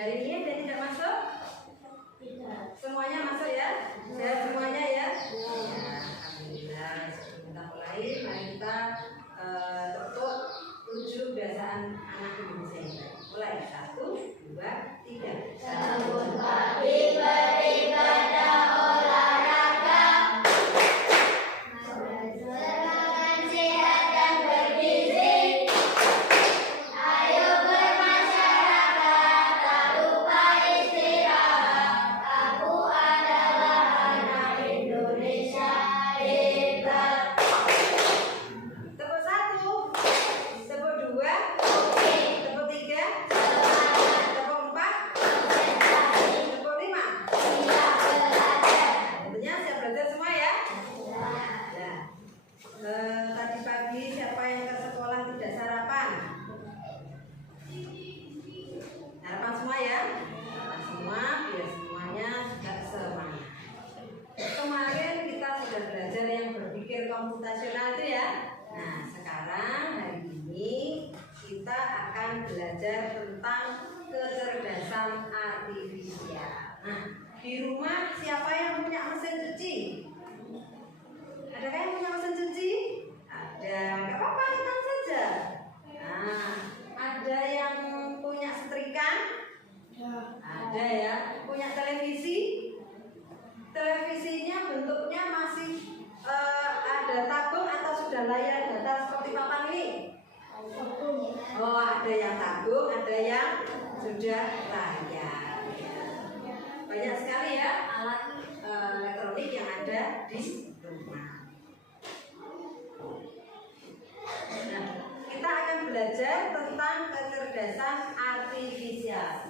Hari ini ada tidak masuk? Tidak. Semuanya masuk ya? Sehat semuanya ya? Alhamdulillah. Kita mulai. Mari kita tepuk 7 kebiasaan anak Indonesia ini. Mulai 1, 2, 3. Bangun pagi beribadah olahraga, makan sehat dan bergizi. Ayo bermasyarakat, tak lupa istirahat. Aku adalah anak Indonesia hebat. Tepuk 1, tepuk 2, tepuk 3, tepuk 4, tepuk 5. Tentunya siap belajar semua ya? Nah, tadi pagi siapa yang ke sekolah tidak sarapan? Sarapan semua ya? Sarapan semua, biar semuanya juga semangat. Kemarin kita sudah belajar yang berpikir komputasional itu ya. Nah, sekarang hari ini kita akan belajar tentang kecerdasan artifisial. Nah, di rumah siapa yang punya mesin cuci? Adakah yang punya mesin cuci? Ada, nggak apa-apa, hitam saja. Nah, ada yang punya setrika? Ada ya. Punya televisi? Televisinya bentuknya masih ada tabung atau sudah layar datar seperti papan ini? Oh, ada yang tabung, ada yang sudah layar. Banyak sekali ya alat elektronik yang ada di rumah. Nah, kita akan belajar tentang kecerdasan artifisial.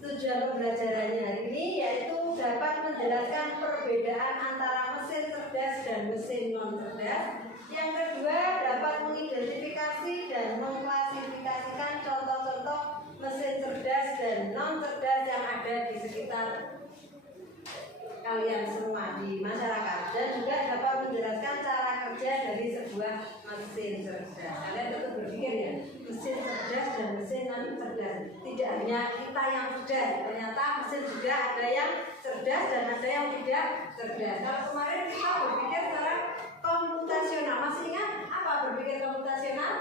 Tujuan pembelajarannya hari ini yaitu dapat menjelaskan perbedaan antara mesin cerdas dan mesin non cerdas. Yang kedua, dapat mengidentifikasi dan mengklasifikasikan contoh-contoh mesin cerdas dan non cerdas yang ada di sekitar kalian semua di masyarakat, dan juga dapat menjelaskan cara kerja dari sebuah mesin cerdas. Kalian tetap berpikir ya, mesin cerdas dan mesin non cerdas. Tidak hanya kita yang cerdas, ternyata mesin juga ada yang cerdas dan ada yang tidak cerdas. Kalau kemarin kita berpikir secara komputasional, masih ingat apa berpikir komputasional?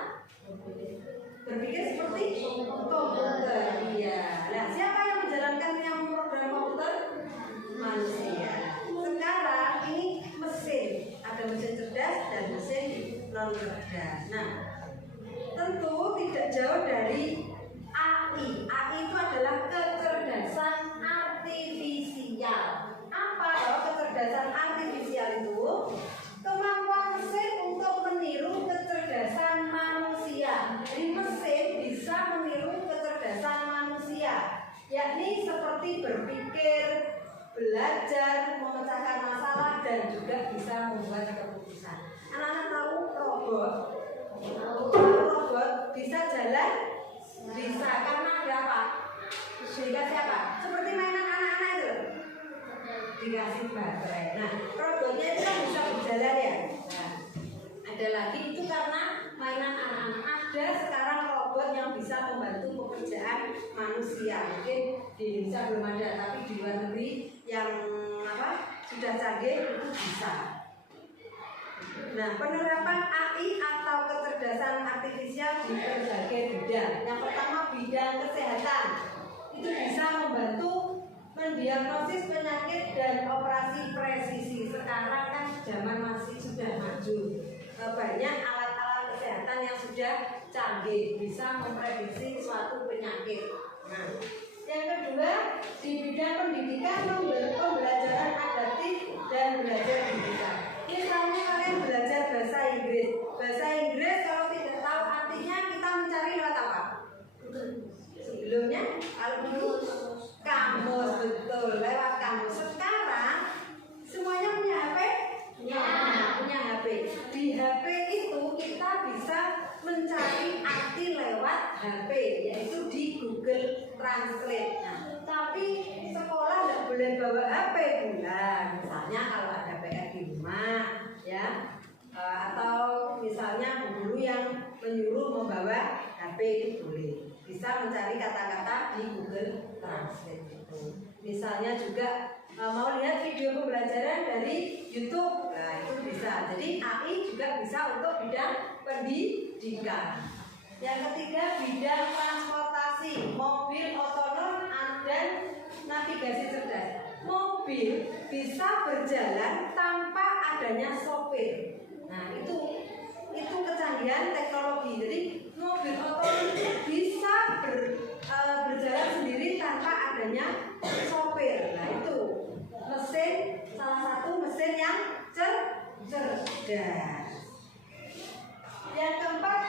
Berpikir seperti komputer. Iya. Nah, siapa yang menjalankan yang program komputer? Manusia. Sekarang ini mesin, ada mesin cerdas dan mesin non cerdas. Nah, tentu tidak jauh dari AI. AI itu adalah kecerdasan artifisial. Apa loh kecerdasan artifisial itu? Kemampuan mesin untuk meniru kecerdasan manusia. Jadi mesin bisa meniru kecerdasan manusia, yakni seperti berpikir, belajar, memecahkan masalah, dan juga bisa membuat keputusan. Anak-anak tahu robot? Robot bisa jalan? Bisa, karena ada apa? Dikasih apa? Seperti mainan anak-anak itu, dikasih baterai. Nah, robotnya itu kan bisa berjalan ya. Nah, ada lagi itu karena mainan anak-anak. Ada sekarang robot yang bisa membantu pekerjaan manusia. Mungkin di Indonesia belum ada, tapi di luar negeri yang sudah canggih itu bisa. Nah, penerapan AI atau kecerdasan artifisial di berbagai bidang. Yang pertama, bidang kesehatan. Itu bisa membantu mendiagnosis penyakit dan operasi presisi. Sekarang kan zaman masih sudah maju, banyak alat-alat kesehatan yang sudah canggih, bisa memprediksi suatu penyakit. Nah, yang kedua, di bidang pendidikan, pembelajaran adaptif dan belajar digital. Misalnya kalian belajar bahasa Inggris. Bahasa Inggris kalau tidak tahu artinya kita mencari lewat apa? Sebelumnya kalau dulu kamus, betul, lewat kamus. Sekarang semuanya punya HP? Punya HP. Di HP itu kita bisa mencari arti lewat HP, yaitu di Google Translate. Nah, tapi sekolah tidak boleh bawa HP pula. Misalnya kalau ada PR di rumah, ya, atau misalnya guru yang menyuruh membawa HP itu boleh. Bisa mencari kata-kata di Google Translate itu. Misalnya juga mau lihat video pembelajaran dari YouTube, nah itu bisa. Jadi AI juga bisa untuk bidang pendidikan. Yang ketiga, bidang transportasi, mobil otonom dan navigasi cerdas. Mobil bisa berjalan tanpa adanya sopir. Nah itu kecanggihan teknologi. Jadi mobil otonom bisa berjalan sendiri tanpa adanya sopir. Nah itu mesin, salah satu mesin yang cerdas. Yang keempat,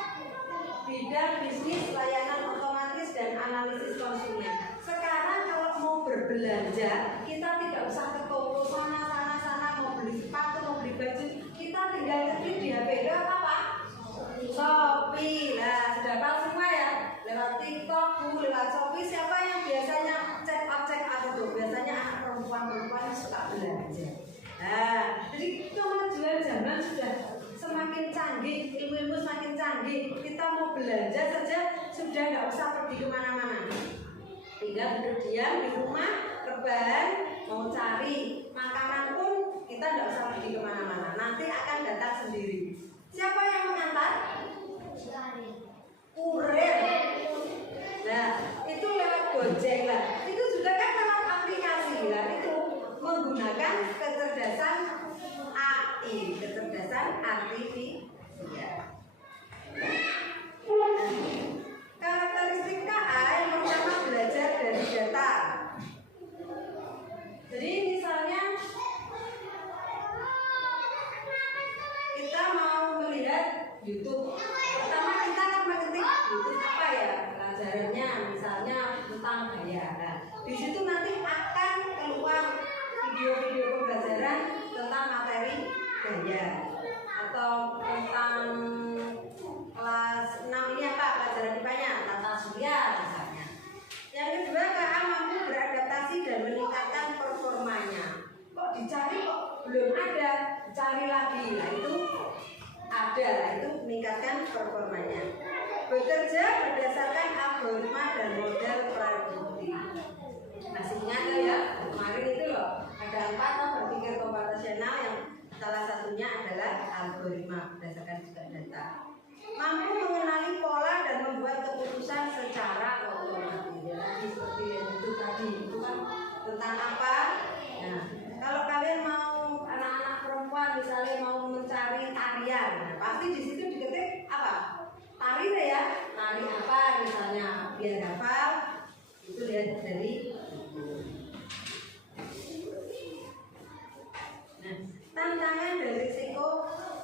bidang bisnis layanan otomatis dan analisis konsumen. Sekarang kalau mau berbelanja, kita tidak usah ke toko sana mau beli sepatu, mau beli baju, kita tinggal ketik di HP itu apa? Shopee. Nah, sudah tahu semua ya. Lewat TikTok, lewat Shopee, siapa yang biasanya check out itu? Biasanya anak perempuan yang suka belanja. Nah, jadi kemajuan zaman sudah semakin canggih, ilmu semakin canggih. Kita mau belanja saja sudah nggak usah pergi kemana-mana. Tinggal duduk diam di rumah, rebahan, mau cari makanan pun kita nggak usah pergi kemana-mana. Nanti akan datang sendiri. Siapa yang mengantar? Kurir. Nah, itu lewat Gojek lah. Itu juga kan lewat aplikasi lah. Itu menggunakan kecerdasan AI, kecerdasan artifisial. Karakteristik KA yang pertama, belajar dari data. Jadi misalnya kita mau melihat YouTube, pertama kita akan mengetik YouTube apa ya pelajarannya, misalnya tentang gaya. Nah, di situ nanti akan keluar video-video pembelajaran tentang materi gaya atau tentang kelas 6 ini apa pelajaran IPA-nya, tata surya misalnya. Yang kedua, KA mampu beradaptasi dan meningkatkan performanya. Kok dicari kok belum ada, cari lagi. Nah itu ada, itu meningkatkan performanya. Bekerja berdasarkan algoritma dan model prediktif. Hasilnya ada ya, kemarin itu loh, ada 4 berpikir komputasional yang salah satunya adalah algoritma berdasarkan juga data. Mampu mengenali pola dan membuat keputusan secara otomatis. Jadi seperti yang itu tadi, itu kan tentang apa? Nah, kalau kalian mau anak-anak perempuan misalnya mau mencari tarian, nah, pasti di situ diketik apa? Tari deh ya, tari apa misalnya biar hafal. Itu lihat dari nah, tantangan dan risiko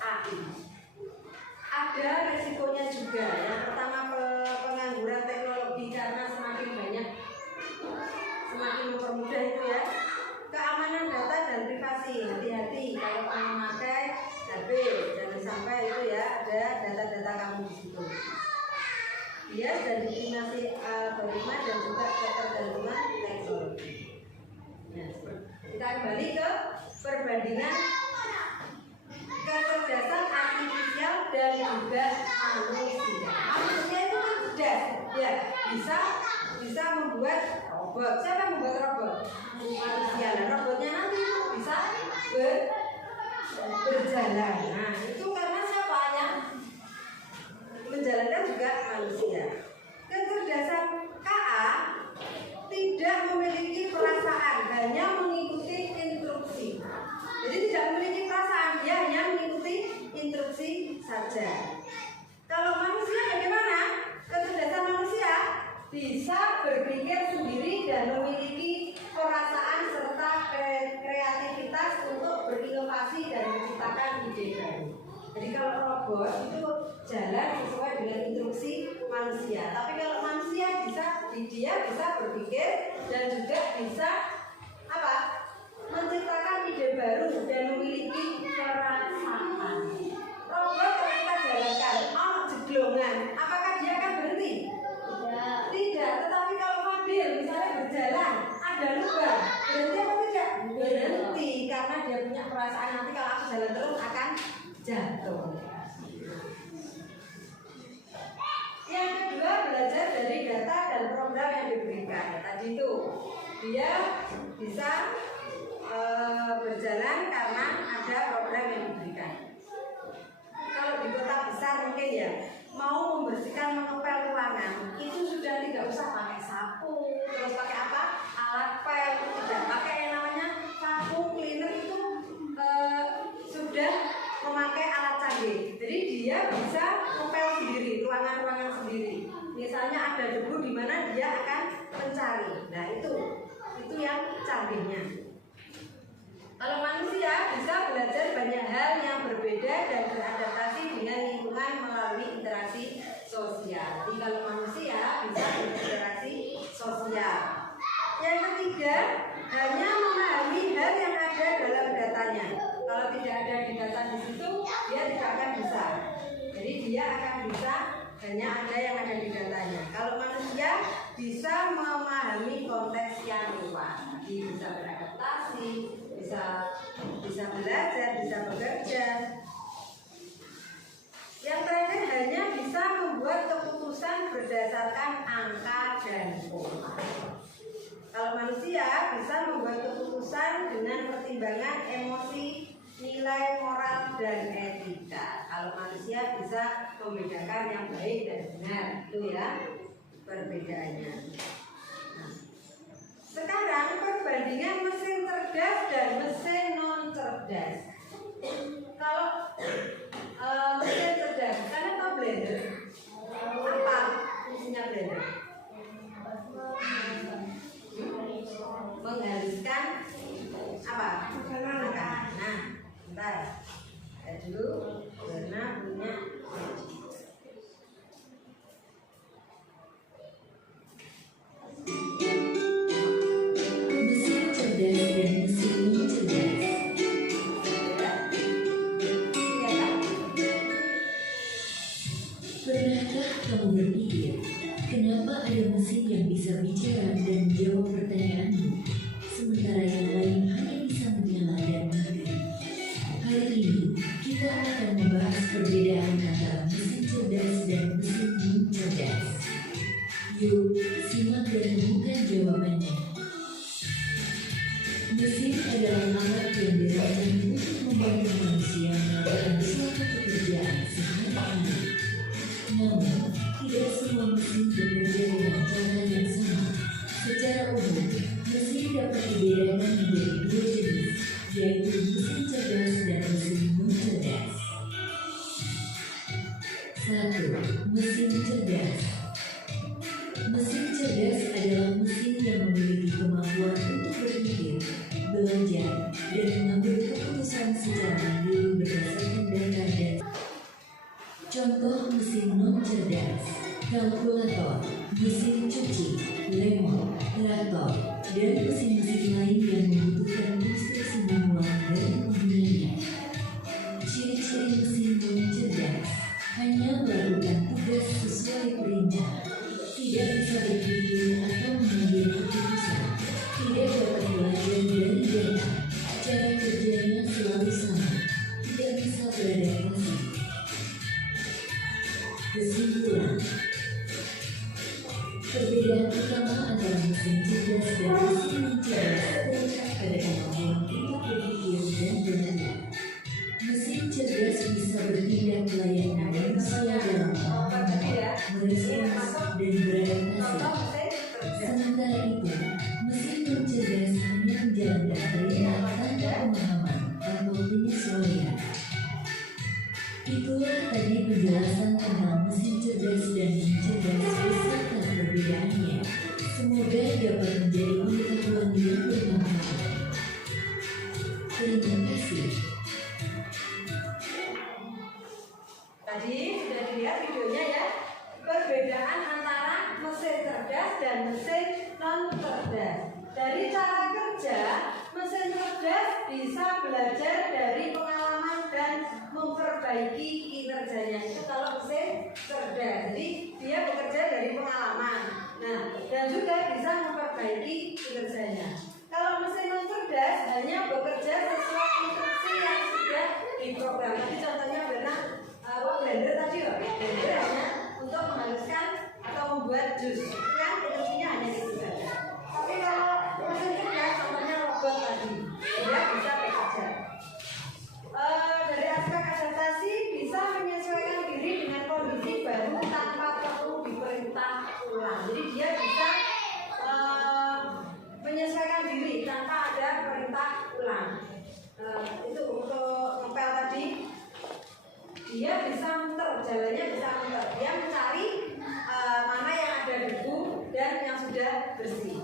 AI. Ada risikonya juga. Yang pertama pengangguran teknologi karena semakin banyak, semakin mempermudah itu ya. Keamanan data dan privasi, hati-hati kalau kamu memakai HP, jangan sampai itu ya ada data-data kamu di situ. Bias dan diskriminasi algoritma dan juga ketergantungan teknologi. Nah, kita kembali ke perbandingan kecerdasan artifisial dan juga manusia. Manusia itu kan cerdas, ya bisa membuat robot. Siapa yang membuat robot? Manusia. Nah, robotnya nanti bisa berjalan. Nah, itu karena siapa yang menjalankan juga manusia. Kecerdasan KA tidak memiliki perasaan, hanya mengikuti instruksi. Jadi tidak memiliki perasaan, dia hanya mengikuti instruksi saja. Kalau manusia bagaimana? Kecerdasan manusia bisa berpikir sendiri dan memiliki perasaan serta kreativitas untuk berinovasi dan menciptakan ide baru. Jadi kalau robot itu jalan sesuai dengan instruksi manusia. Tapi kalau manusia dia bisa berpikir dan juga bisa apa? Menciptakan ide baru dan memiliki perasaan. Robot kalau kita jalankan, jeglongan, apakah dia akan berhenti? Tidak, tetapi kalau mobil misalnya berjalan, ada lubang, berhenti apa tidak? Berhenti, karena dia punya perasaan nanti kalau aku jalan terus akan jatuh. Yang kedua, belajar dari data dan program yang diberikan. Tadi itu dia bisa berjalan karena ada program yang diberikan. Kalau di kota besar mungkin ya, mau membersihkan, mengepel ruangan itu sudah tidak usah pakai sapu, terus pakai apa? Alat pel, tidak pakai yang namanya vacuum cleaner itu sudah memakai alat canggih. Jadi dia bisa ngepel sendiri, ruangan-ruangan sendiri. Misalnya ada debu di mana dia akan mencari. Nah itu yang canggihnya. Kalau manusia bisa belajar banyak hal yang berbeda dan beradaptasi dengan lingkungan melalui interaksi sosial. Jadi kalau manusia bisa berinteraksi sosial. Yang ketiga, hanya memahami hal yang ada dalam datanya. Kalau tidak ada di data di situ, dia tidak akan bisa. Jadi dia akan bisa hanya ada yang ada di datanya. Kalau manusia bisa memahami konteks yang luas, jadi bisa beradaptasi, bisa belajar, bisa bekerja. Yang terakhir hanya bisa membuat keputusan berdasarkan angka dan pola. Kalau manusia bisa membuat keputusan dengan pertimbangan emosi, nilai moral dan etika. Kalau manusia bisa membedakan yang baik dan benar, itu ya perbedaannya. Nah, sekarang perbandingan mesin cerdas dan mesin non cerdas. Kalau mesin cerdas, kalian tahu blender? Apa fungsinya blender? Menghaluskan apa? Makanan. Nah, bentar. Lihat dulu karena punya mesin cerdas dan mesin non cerdas. Pernahkah kamu berpikir kenapa ada mesin yang bisa bicara dan menjawab pertanyaanmu, sementara yang lain hanya bisa menyala dan mengerti? Hari ini kita akan membahas perbedaan antara mesin cerdas dan mesin non cerdas. Yuk, simak dan temukan jawabannya. Mesin adalah alat yang dirancang untuk membantu manusia melakukan suatu pekerjaan sehari-hari. Namun, tidak semua mesin bekerja dengan cara yang sama. Secara umum, mesin dapat dibedakan menjadi dua jenis, yaitu mesin cerdas dan mesin non cerdas. 1. Mesin cerdas. Mesin cerdas adalah mesin yang memiliki kemampuan untuk berpikir, belajar, dan mengambil keputusan secara mandiri berdasarkan data dan contoh mesin non cerdas: kalkulator, mesin cuci, lemon, traktor, dan mesin-mesin lain yang membutuhkan instruksi manual dari penggunanya. Ciri-ciri mesin non cerdas: hanya melakukan tugas sesuai perintah, tidak bisa berpikir atau mengambil keputusan, tidak dapat belajar dari data, cara kerjanya selalu sama, tidak bisa beradaptasi. Kesimpulan: perbedaan utama antara mesin cerdas dan mesin non cerdas terletak pada kemampuan untuk berpikir dan belajar. Mesin cerdas bisa bertindak layaknya manusia dalam merespons dan beradaptasi. Sementara itu, mesin non cerdas hanya menjalankan perintah tanpa pemahaman atau penyesuaian. Itulah tadi penjelasan tentang mesin cerdas dan non cerdas beserta perbedaannya. Semoga dapat menjadi pengetahuan yang bermanfaat. Terima kasih. Tadi sudah dilihat videonya ya, perbedaan antara cerdas dan mesin non cerdas. Dari cara kerja, mesin cerdas bisa belajar dari pengalaman dan memperbaiki kinerjanya. Itu kalau mesin cerdas, jadi dia bekerja dari pengalaman. Nah, dan juga bisa memperbaiki kinerjanya. Kalau mesin non cerdas hanya bekerja sesuai instruksi yang sudah diprogram. Tadi contohnya benar blender tadi loh. Blender hanya untuk menghaluskan atau membuat jus. Kan instruksinya hanya itu saja. Tapi kalau mesin cerdas contohnya robot tadi, dia bisa bekerja. Dari aspek adaptasi bisa menyesuaikan diri dengan kondisi baru tanpa perlu diperintah ulang. Jadi dia bisa menyesuaikan diri tanpa ada perintah ulang. Itu untuk ngepel tadi, dia bisa muter, jalannya bisa muter. Dia mencari mana yang ada debu dan yang sudah bersih.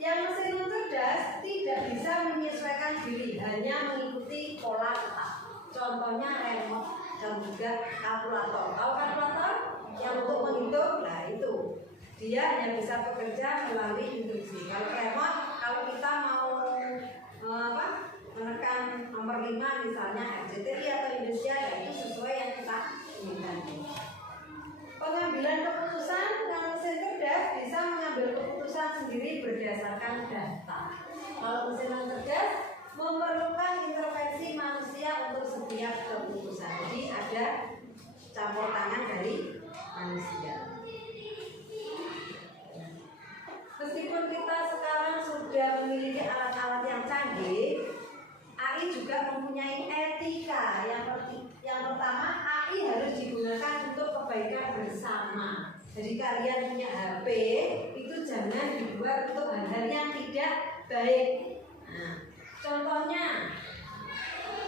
Yang mesin non cerdas tidak bisa menyesuaikan diri, hanya mengikuti pola tetap. Contohnya remote dan juga kalkulator. Tahu kalkulator? Yang untuk menghitung, nah itu. Dia hanya bisa bekerja melalui instruksi. Kalau remote, kalau kita mau menekan nomor 5 misalnya RCTI atau Indonesia, ya itu sesuai yang kita inginkan. Pengambilan keputusan yang mesin cerdas bisa mengambil keputusan sendiri berdasarkan data. Kalau mesin non cerdas memerlukan intervensi manusia untuk setiap keputusan. Jadi ada campur tangan dari manusia. Meskipun kita sekarang sudah memiliki alat-alat yang canggih, AI juga mempunyai etika. Yang pertama, AI harus digunakan untuk kebaikan bersama. Jadi kalian punya HP, itu jangan dibuat untuk hal-hal yang tidak baik. Nah, contohnya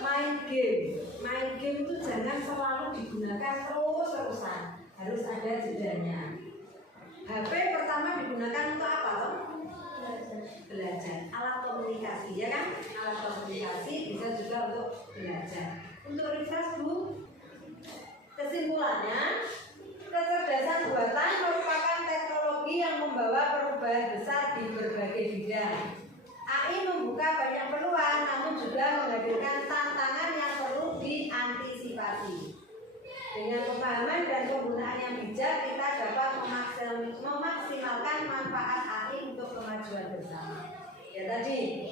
main game. Main game itu jangan selalu digunakan terus-terusan. Harus ada jedanya. HP pertama digunakan untuk apa toh? Belajar. Alat komunikasi, ya kan? Alat komunikasi bisa juga untuk belajar. Untuk refresh Bu, kesimpulannya, kecerdasan buatan merupakan teknologi yang membawa perubahan besar di berbagai bidang. AI membuka banyak peluang, namun juga menghadirkan tantangan yang perlu diantisipasi. Dengan pemahaman dan penggunaan yang bijak, kita dapat memaksimalkan manfaat AI untuk kemajuan bersama. Ya tadi,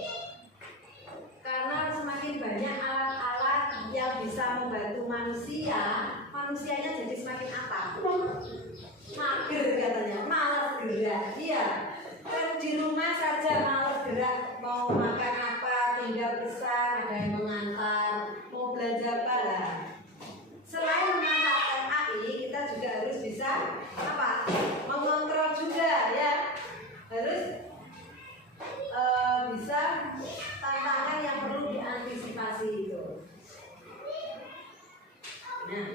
karena semakin banyak alat-alat yang bisa membantu manusia, manusianya jadi semakin apa? Mager katanya, malas gerak. Iya, kan di rumah saja malas gerak, mau makan apa, tinggal pesan, ada yang mengantar, mau belanja apa lah. Selain memanfaatkan AI, kita juga harus bisa apa? Mengontrol juga, ya. Harus bisa tantangan yang perlu diantisipasi itu. Nah,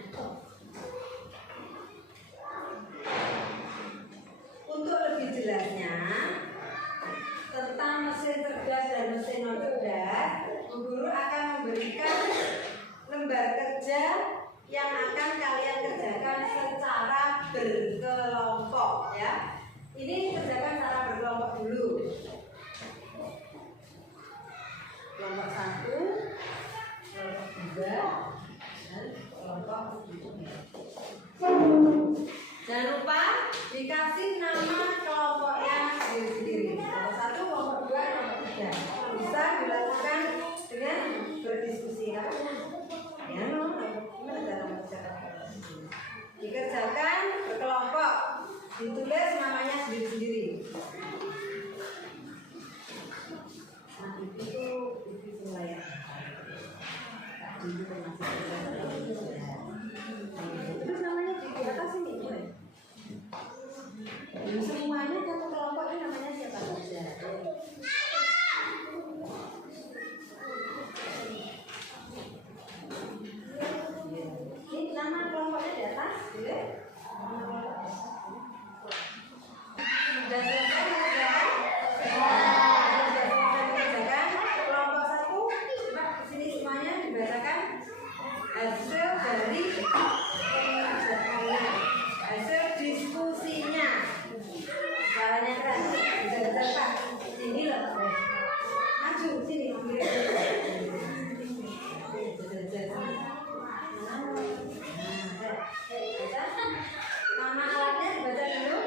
untuk lebih jelasnya tentang mesin cerdas dan mesin non cerdas, Bu Guru akan memberikan lembar kerja yang akan kalian kerjakan secara berkelompok, ya. Ini kerjakan secara berkelompok dulu. Kelompok 1, kelompok 2, dan kelompok 3. Jangan lupa dikasih nama kelompoknya sendiri-sendiri. Kelompok 1, kelompok 2, kelompok 3. Bisa dilakukan dengan berdiskusi, ya. Ya, gimana cara mengerjakan? Dikerjakan berkelompok, ditulis namanya sendiri-sendiri. Nah, itu wilayah. Terus namanya di atas ini, boleh. Semuanya satu kelompok ini namanya siapa saja? Ini nama kelompoknya di atas, boleh? Sudah selesai mengerjakan? Kelompok 1, coba kesini semuanya dibacakan hasil dari pengerjaannya, hasil diskusinya. Ini loh, maju sini. Nama alatnya dibaca dulu.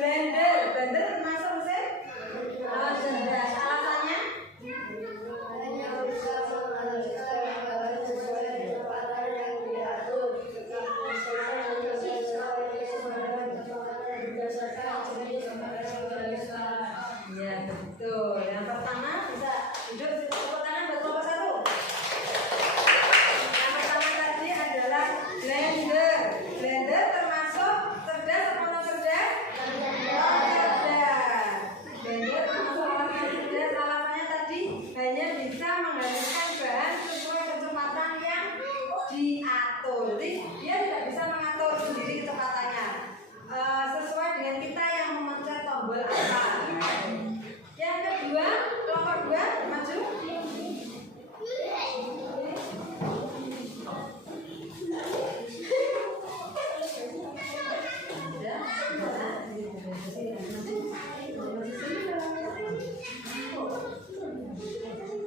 Blender termasuk mesin? Oh, cerdas. Alasannya? Ya betul. Yang pertama bisa duduk tepuk tangan buat kelompok satu. Yang pertama tadi adalah blender. Blender termasuk cerdas atau non cerdas? Cerdas. Blender termasuk non cerdas. Alasannya tadi hanya bisa menghasilkan bahan sesuai kecepatan yang diatur. Jadi dia tidak bisa mengatur sendiri kecepatannya. Sesuai dengan kita yang memencet tombol apa. Yang kedua, kelompok dua maju.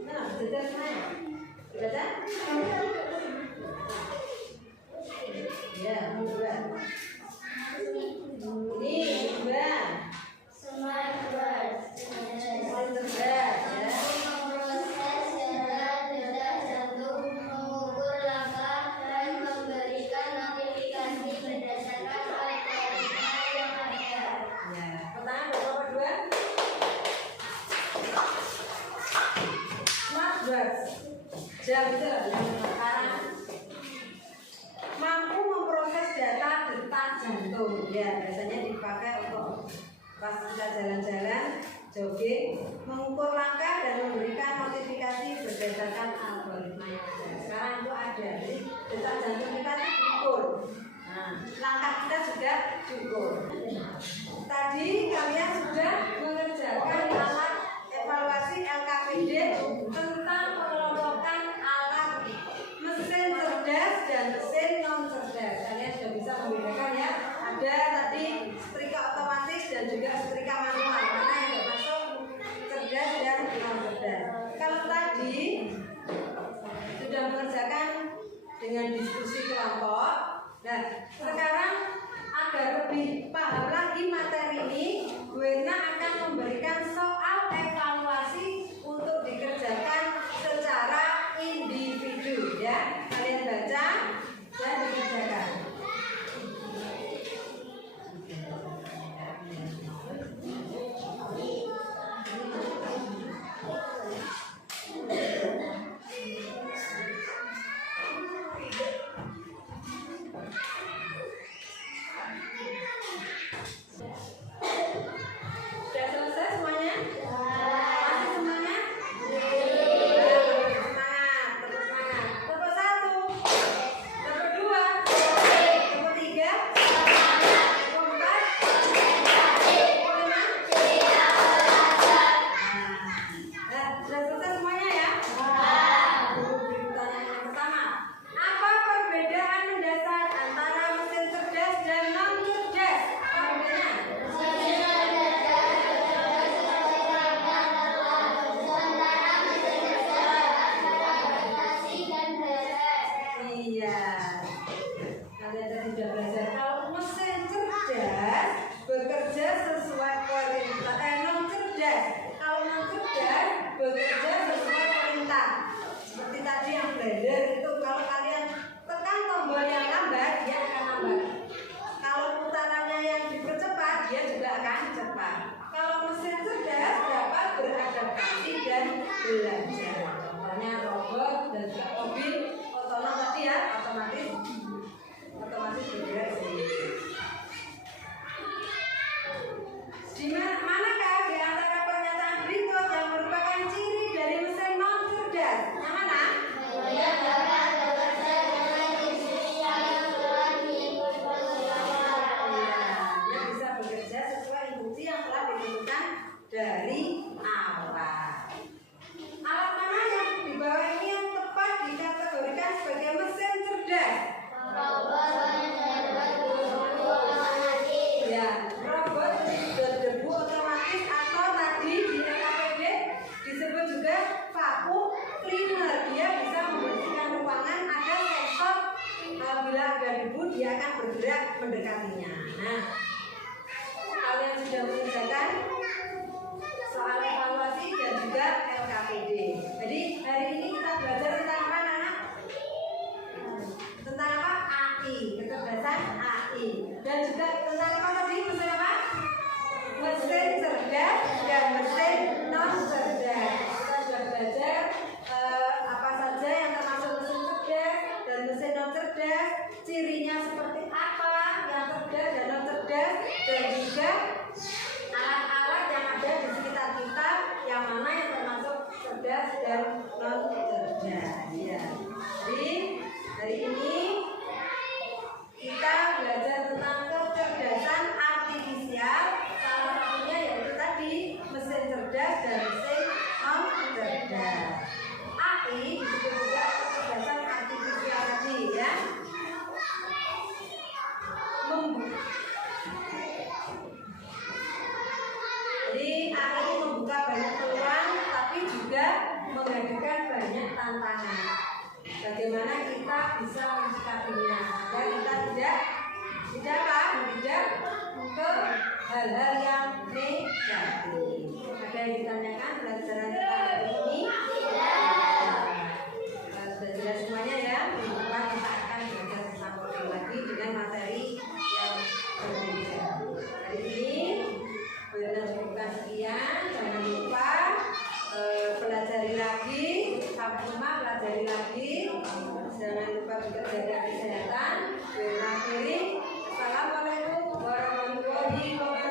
Nah, sudah semua. Sudah? Ya, dua. Ini dua. Smart Bird. Cerdas, ya. Memproses secara cerdas jantung, mengukur langkah, dan memberikan notifikasi berdasarkan algoritma yang ada. Ya, pertanyaan kelompok dua. Smart Birds. Jam itu yang sekarang mampu memproses data detak jantung. Ya, biasanya dipakai untuk pas kita jalan-jalan, jogging, mengukur langkah dan memberikan notifikasi berdasarkan algoritma yang ada. Sekarang itu ada, jadi detak jantung kita diukur. Nah, langkah kita juga diukur. Tadi kalian sudah mengerjakan alat evaluasi LKPD tentang pengelompokan alat mesin cerdas dan mesin non cerdas. Kalian sudah bisa membedakan ya. Ada tadi setrika otomatis dan juga setrika manual. Mana yang termasuk cerdas dan non cerdas. Kalau tadi sudah mengerjakan dengan diskusi kelompok. Nah, sekarang agar lebih paham lagi materi ini, Bu Erna akan memberikan soal evaluasi untuk dikerjakan secara individu ya. Kalian baca dan dikerjakan. Sudah selesai semuanya? Masih semangat? Terus semangat, terus semangat. Tepuk satu, tepuk dua, tepuk tiga, tepuk empat, tepuk lima. Nah, sudah selesai semuanya ya? Pertanyaan yang pertama, apa perbedaan mendasar antara mesin cerdas dan non cerdas? Apa bedanya? Iya. Kalian tadi sudah belajar kalau mesin cerdas bekerja sesuai perintah. Non cerdas. Kalau non cerdas bekerja sesuai perintah. Seperti tadi yang blender itu kalau kalian tekan tombol yang lambat dia akan lambat. Kalau putarannya yang dipercepat dia juga akan cepat. Kalau mesin cerdas dapat beradaptasi dan belajar. Contohnya robot dan juga mobil otonom tadi ya, otomatis dia akan bergerak mendekatinya. Nah, kalian sudah mengerjakan soal evaluasi dan juga LKPD. Jadi hari ini kita belajar tentang apa, anak? Tentang apa? AI, kecerdasan AI. Dan juga tentang apa tadi? Mesin apa? Mesin cerdas dan mesin non cerdas. Kita sudah belajar apa saja yang termasuk mesin cerdas dan mesin non cerdas, cirinya seperti apa, yang cerdas dan non cerdas, dan juga alat-alat yang ada di sekitar kita yang mana yang termasuk cerdas dan non cerdas. Ya. Jadi hari ini kita belajar tentang kecerdasan artifisial, salah satunya yaitu tadi mesin cerdas dan mesin non cerdas. AI disebut juga kecerdasan artifisial tadi ya. Jadi AI membuka banyak peluang, tapi juga menghadirkan banyak tantangan. Bagaimana kita bisa mensikapinya agar kita tidak ke hal-hal yang negatif. Ada yang ditanyakan pelajaran kita hari ini? Sudah jelas semuanya ya. Minggu depan kita akan belajar tentang coding lagi dengan materi yang berbeda. Hari ini boleh cukupkan sekian. Jangan lupa pelajari lagi, sampai rumah pelajari lagi. Jangan lupa juga jaga kesehatan. Assalamualaikum warahmatullahi wabarakatuh.